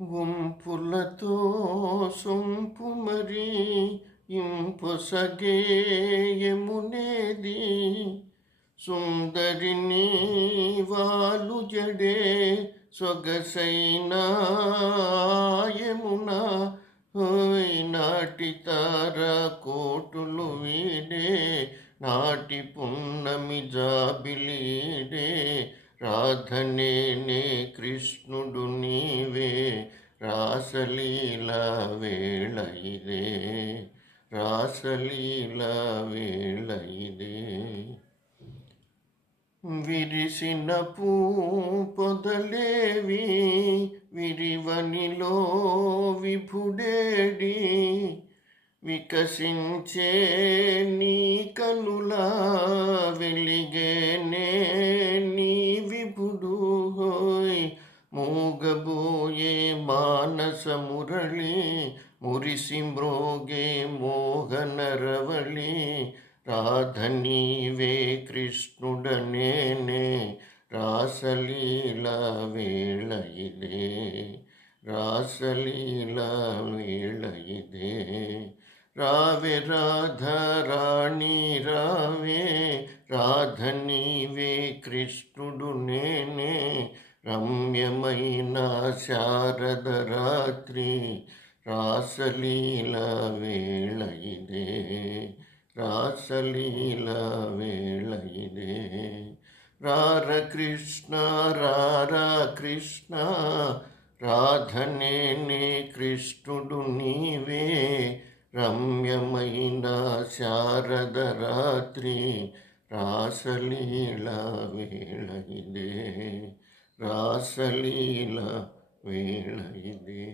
వంపులతో సొంపు మరి ఇంపొసగేయమునేది సుందరిని వాలు జడే సొగసైన యమున హోయ్ నాటి తార కోటులు వీడే నాటి పున్నమి జాబిలీడే రాధనే కృష్ణుడు నీవే రాసలీల వేళ ఇదే రాసలీల వేళ ఇదే విరిసిన పూ పొదలేవి విరివనిలో విభుడేడి వికసించే నీ కనులా వెలిగేనే నీ విభుడు హోయ్ మూగబోయే మానస మురళి మురిసి మ్రోగే మోహన రవళి రాధనీవే కృష్ణుడనేనే రాసలీల వేళ ఇదే రాసలీల వేళ ఇదే రావే రాధారాణి రావే రాధనీవే కృష్ణుడు నేనే రమ్యమైన శారద రాత్రి రాసలీల వేళ ఇదే రాసలీల వేళ ఇదే రార కృష్ణ రారా కృష్ణ రాధనేనే కృష్ణుడు నీవే రమ్యమైన శారద రాత్రి రాసలీల వేళ ఇదే రాసలీల వేళ ఇదే.